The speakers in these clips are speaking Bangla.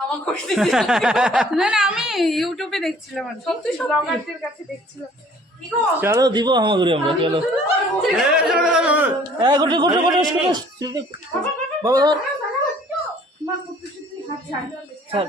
আমার করে না না আমি ইউটিউবে দেখছিলাম আর সত্যি ব্লগারদের কাছে দেখছিলাম চলো দিব হামাগুড়ি আমরা চলো হ্যাঁ গোটে গোটে গোটে বাবা ধর ছাড়।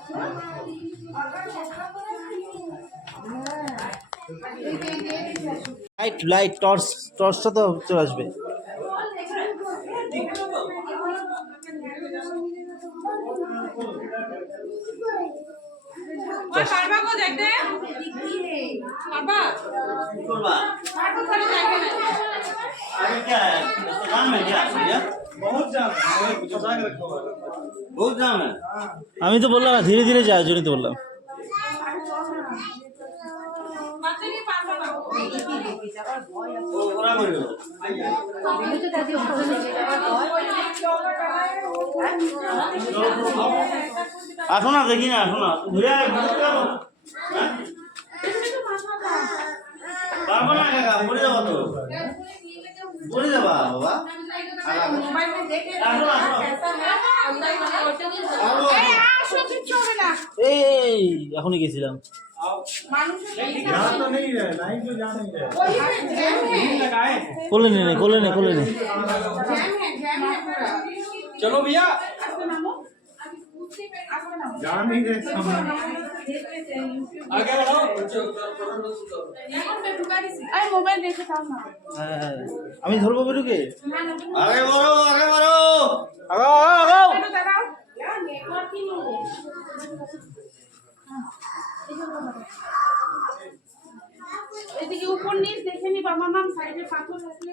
লাইট লাইট টর্চ টর্চটা তো চলে আসবে। ওই পারবা আমি তো বললাম না, ধীরে ধীরে যাওয়ার জন্যই তো বললাম। আসো না দেখি না আসো না ঘুরে ঘুরে? পারব না কাকা পড়ে যাব তো বলে যাবা এই এখনই গেছিলাম। কোলে নে কোলে নে কোলে নে চলো भैया। आगे बढ़ाओ আরে মোবাইল দেখে দাও না হ্যাঁ, আমি ধরবো বেরুকে आगे बढ़ो आगे बढ़ो আগাও আগাও আগাও একটু দাঁড়াও এদিকে উপর নিচ দেখে নি বাবা মাম সাইডে পাথর আছে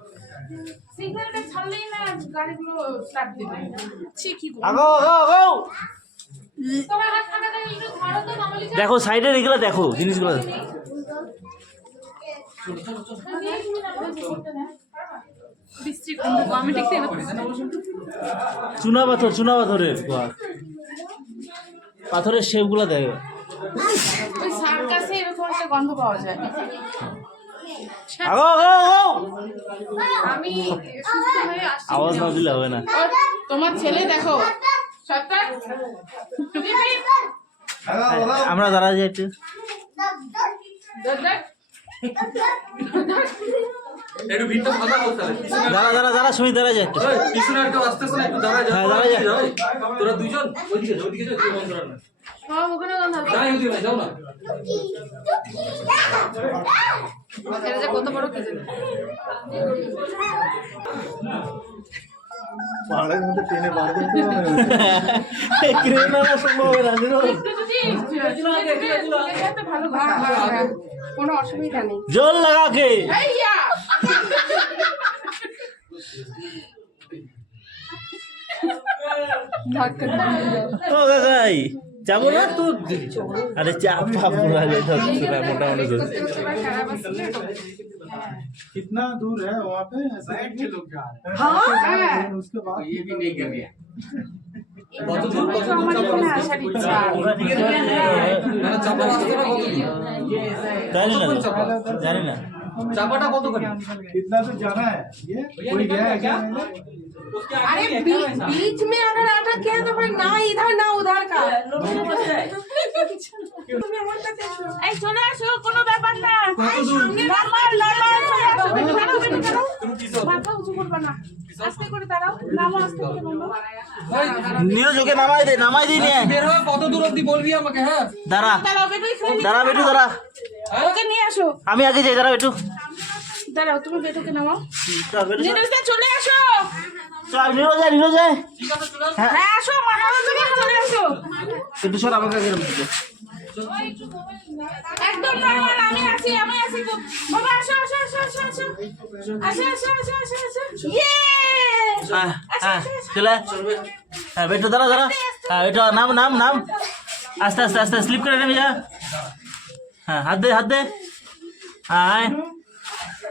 সিগন্যালটা ছাড়লেই না গাড়িগুলো স্টার্ট দেবে। ছি কি গো আগাও আগাও আগাও তোমার হাত ফাঁকা একটু ধরো তো মামলি দেখো সাইডে এগুলো দেখো জিনিসগুলো। চুনা পাথর চুনা পাথরের। পাথরের শেপগুলো দেখো। ওই সার্কাসে এরকম একটা গন্ধ পাওয়া যায়। আমি সুস্থ হয়ে আসছি আওয়াজ না দিলে হবে না তোমার ছেলে দেখো আমরা দাঁড়া যাই একটু দাঁড়া দাঁড়া দাঁড়া সুমি দাঁড়া যায় একটু ওই, পিছনে আর কেউ আসতেছে না একটু দাঁড়া যা হ্যাঁ, দাঁড়া যা। তোরা দুইজন ওইদিকে যাও, ওইদিকে যাও তুই বন্ধ রাখ না সব ওখানে গন্ধ হবে। যাই ওইদিকে না, যাও না এটা যে কত বড় কি জানি। কোনো অসুবিধা নেই জল লাগা কে? কাকাই। যাবো না তো আরে চাপ ফাপ পুরা যায় তো মোটামুটি ধরছে। कितना दूर है वहाँ पे बैठ के लोग जा रहे হ্যাঁ फिर उसके बाद हैं ये भी नहीं कर गया কত কত দূর কত দূর আমার চাপা এখানে রাস্তা? আসার ইচ্ছা না, না, চাপা রাস্তাটা কত দূর? জানি না জানি না চাপাটা কত করে कितना तो जाना है ये कोई गया है क्या अरे बीच में अगर अटक गया तो फिर ना इधर ना उधर का এই কোনো ব্যাপার না। সামনে লড়াই করবে না। নামাই নামাই নিয়ে। কত দূর আমি আগে যাই দাঁড়া বেটু। দাঁড়াও তুমি বেটুকে নামাও। চল। নীরজদা আসো। নীরজ নীরজ হ্যাঁ আসো মাথা চলে আসো। একটু সর আমাকে আগে দিতে। একদম নরমাল আমি আছি আমি আছি। বাবা আসো আসো আসো আসো আসো। আসো আসো আসো আসো আসো। ইয়ে হ্যাঁ চলে। বেটু দাঁড়া দাঁড়া হ্যাঁ বেটু নাম নাম নাম। আস্তে আস্তে আস্তে স্লিপ করে নেমে যা। হ্যাঁ হাত দে হাত দে। হ্যাঁ।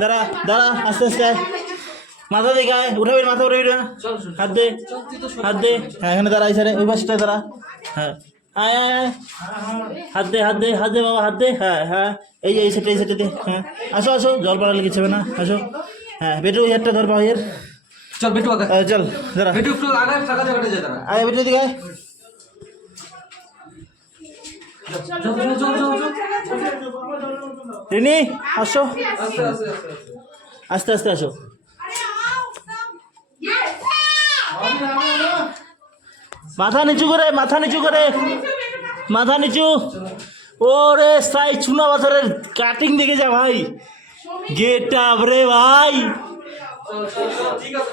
দাঁড়া দাঁড়া আস্তে আস্তে। মাথা দেখে আয় উঠাবি মাথা উঠাবি না হাত দে হাত দে। হ্যাঁ এখানে দাঁড়া স্যারে ওই পাশটা দাঁড়া। হ্যাঁ। আয় আয় আয়। হাত দে হাত দে হাত দে বাবা হাত দে। হ্যাঁ হ্যাঁ। এই যে এই সেটে এই সেটে দে হ্যাঁ। আসো আসো। জল পাড়ালে কিছু হবে না। আসো। হ্যাঁ বেটু ওই হাতটা ধর পাহিয়ের চল বেটু চল দাঁড়া। বেটু একটু আগে ফাঁকা জায়গাটা যা দাঁড়া। আয় বেটু দিকে আয়। রিনি আসো আস্তে আস্তে আস্তে আস্তে আস্তে আসো। মাথা নিচু করে মাথা নিচু করে। মাথা নিচু। ওরে সাই চুনা পাথরের কাটিং দেখে যা ভাই। গেট আপ রে ভাই। ঠিক আছে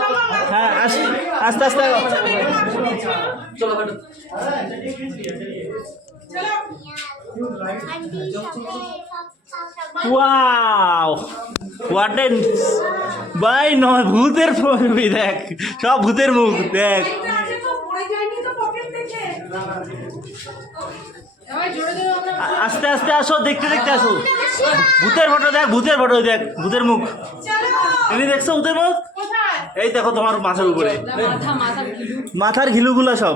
হ্যাঁ আস- আস্তে আস্তে চলো ওয়াও হোয়াট এন ভাই নয় ভূতের ছবি দেখ সব ভূতের মুখ দেখ। আস্তে আস্তে আসো দেখতে দেখতে আসো। ভূতের ফটো দেখ ভূতের ফটো দেখ ভূতের মুখ। চলো। এমনি দেখছ ভূতের মুখ? এই দেখো তোমার মাথার উপরে। মাথার ঘিলুগুলা সব।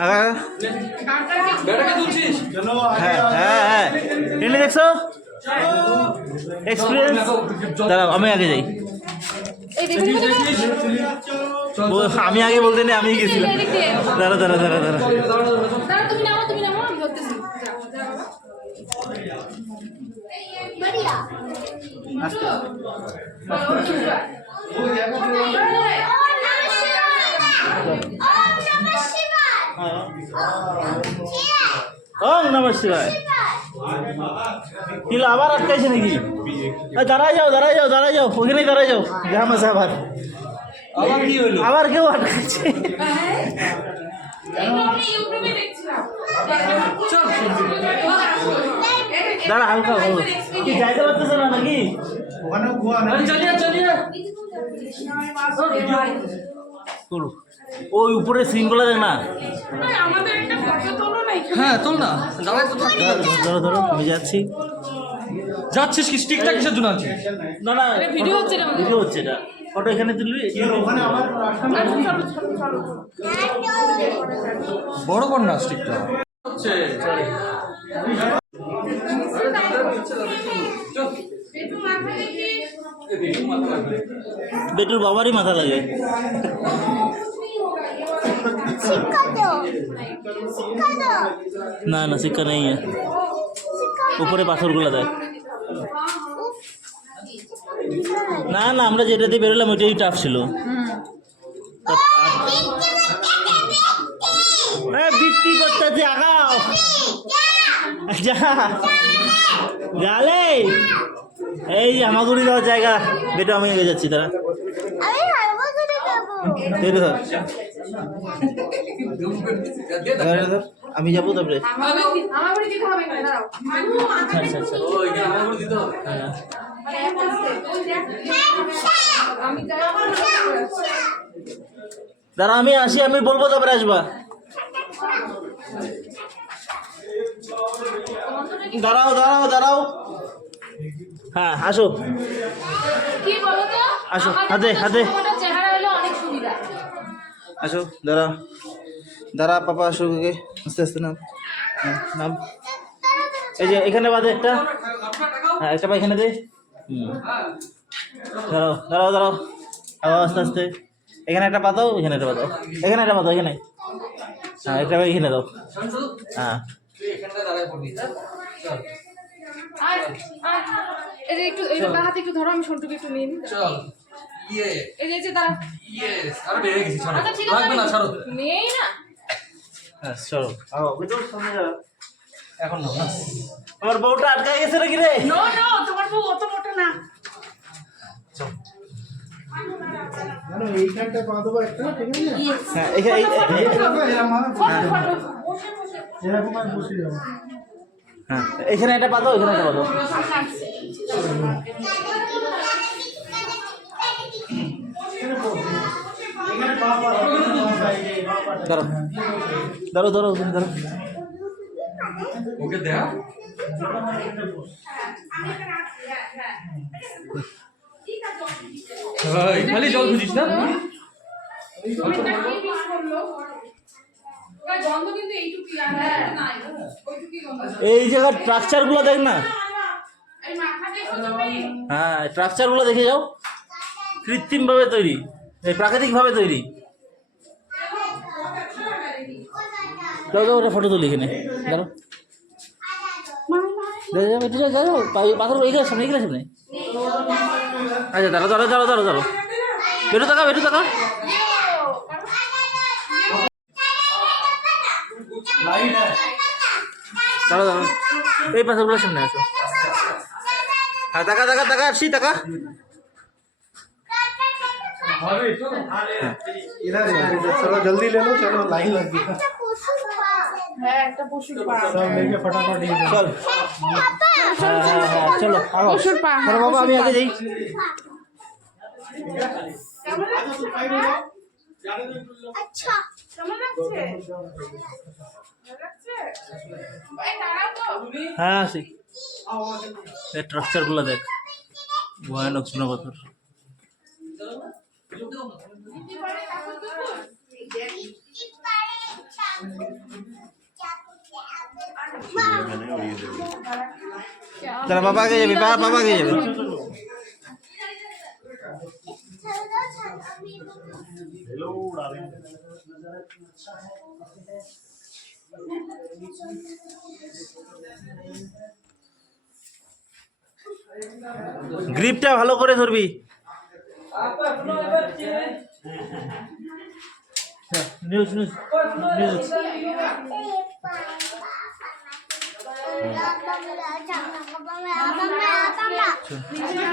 হ্যাঁ হ্যাঁ হ্যাঁ। এনে আমি আগে যাই। আমি আগে বলতে নেই আমি গেছিলাম। দাঁড়া দাঁড়া দাঁড়া দাঁড়া बढ़िया ওম নমঃ শিবায়। কিলো আবার আটকাইছে নাকি? এ, দাঁড়ায় যাও দাঁড়ায় যাও দাঁড়ায় যাও ওখানে দাঁড়ায় যাও। গ্রাম আছে আবার। আবার কি হলো? আবার কেউ আটকাইছে। এইগুলো আমি ইউটিউবে দেখছিলাম চল। দাঁড়া হালকা হলো কি যাইতে পারতেছে না নাকি? ওখানে না চালিয়ে ওই উপরে সিনগুলো দেখ না। আমাদের একটা ফটো তোলো না এখানে। হ্যাঁ তোল না। দাঁড়াই তো ধরো ধরো আমি যাচ্ছি। যাচ্ছিস কি? স্টিকটা কিসের জন্য আনছিস? না না ভিডিও হচ্ছে এটা ভিডিও হচ্ছে এটা। ফটো এখানে তুলবি? বড় কন্যা স্টিকটা বেটুর বাবারই মাথা লাগে। না না শিক্ষা নেই। উপরে পাথরগুলো দেয় না না আমরা যেটা দিয়ে বেরোলাম ওইটাই টাফ ছিল। বৃত্তি করতেছি আগাও। যা গালে এই যে হামাগুড়ি দেওয়ার জায়গা বেটা আমি এগিয়ে যাচ্ছি তারা আমি যাব তারপরে। দাঁড়া আমি আসি আমি বলব তারপরে আসবা। দাঁড়াও দাঁড়াও দাঁড়াও। হ্যাঁ আসো। আসো, হাতে, হাতে। আসো দাঁড়া। দাঁড়া পাপা আসো ওকে আস্তে আস্তে নাম। হ্যাঁ, নাম। এই যে এখানে বাদে একটা। হ্যাঁ একটা এখানে দে। দাঁড়াও দাঁড়াও দাঁড়াও। আবার আস্তে আস্তে। এখানে একটা পাতাও এখানে একটা পাতাও এখানে একটা পাতাও এখানে। হ্যাঁ একটা এখানে দাও। হ্যাঁ। আর আর এই যে একটু এই বাঁ হাতে একটু ধরো আমি সন্টুকে একটু নিয়ে চল। ইয়ে। এই যে দাঁড়া ইয়েস আর বেড়ে গেছি ছাড়ো আচ্ছা ঠিক আছে লাগবে না ছাড়ো। নেই না। হ্যাঁ চলো। আও বেটো সামনে যাও এখন না আমার বউটা আটকায় গেছে নাকি রে? নো নো তোমার বউ অত মোটা না। এইখানটা পা দেবো একটা? ঠিক আছে? হ্যাঁ এখানে এরকম এরকম বসে যাব। হ্যাঁ এখানে পা ধরো ধরো ধরো ধরো ওকে দেয়া? খালি জল খুঁজিস না? এটা কি মিস করল ওই গন্ধ কিন্তু এইটুকুই আর নাই ওইটুকুই গন্ধ এই জায়গার স্ট্রাকচারগুলো দেখ না। এই মাথা দেখো তুমি হ্যাঁ স্ট্রাকচারগুলো দেখে যাও। কৃত্রিম ভাবে তৈরি এই প্রাকৃতিক ভাবে তৈরি যাও ওটা ফটো তুলি এখানে। ধরো পাথর এগিয়ে সামনে এগিয়ে সামনে আচ্ছা দাঁড়ো দাঁড়ো দাঁড়ো দাঁড়ো দাঁড়ো বেটু টাকা বেটু টাকা লাইট আছে দাঁড়ো দাঁড়ো এই পাথরগুলোর সামনে আসো হ্যাঁ টাকা টাকা টাকা আসছি টাকা इधर इधर इधर चलो जल्दी ले लो चलो लाइन लग गई একটা পশু পা হ্যাঁ একটা পশুর পা চল চলো বাবা আমি আগে যাই আচ্ছা হ্যাঁ আসি স্ট্রাকচারগুলো দেখ ভয়ানক সোনা পাথর Thank you. এই স্ট্রাকচারগুলো দেখ ভয়ানক চুনা পাথর তাহলে বাবা আগে যাবি বাবা বাবা আগে যাবে গ্রিপটা ভালো করে ধরবি। News news news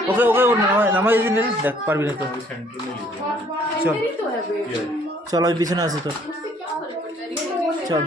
okay okay নামাই দিন দেখ পারবি না তো চল চল ওই পিছনে আছে তো চল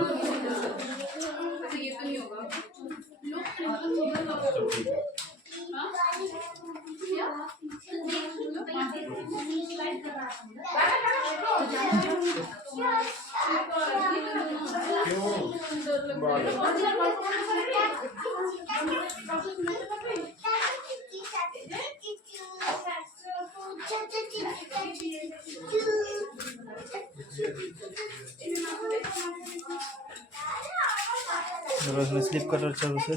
স্লিপ কাটার চলছে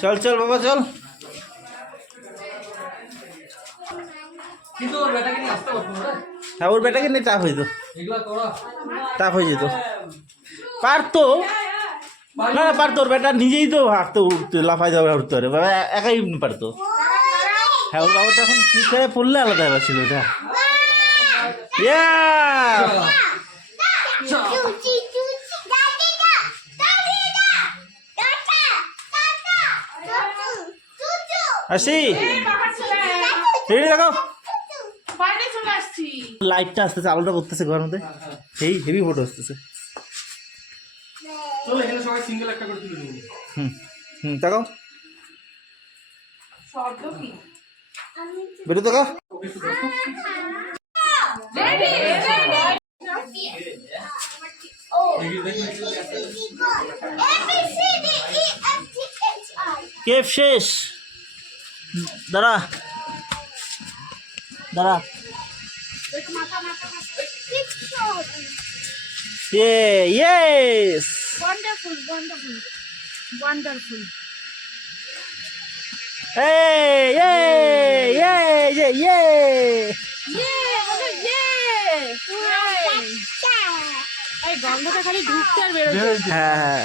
চল চল বাবা চল। কিন্তু ওর বেটাকে নিয়ে আসতে পারতো। হ্যাঁ ওর বেটাকে নিয়ে টাফ হইতো। টাফ হয়ে যেত। পারতো। না না পারতো। ওর বেটা নিজেই তো হাঁটতো উঠতো লাফাই দেওয়া উঠতে পারে। বাবা একাই পারতো। হ্যাঁ ওর বাবাটা এখন ফ্রি ফায়ারে পড়লে আলাদা ব্যাপার ছিল ওটা আসি বাবা রেডি দেখো। বাইরে চলে আসছি। লাইটটা আসতেছে আলোটা করতেছে ঘরের মধ্যে। এই হেভি ফটো আসতেছে। চলো এখানে সবাই সিঙ্গেল একটা করে তুলে নেব হুম হুম তাকাও। শব্দ কি? বেরো তাকাও ready ready O A B C D E F G H I কেফ শেষ। দাঁড়া। দাঁড়া। ইয়ে ইয়েস ওয়ান্ডারফুল ওয়ান্ডারফুল ওয়ান্ডারফুল ইয়ে ইয়ে বলো ইয়ে এই গন্ধটা খালি ঢুকতে আর বেরোতে হ্যাঁ।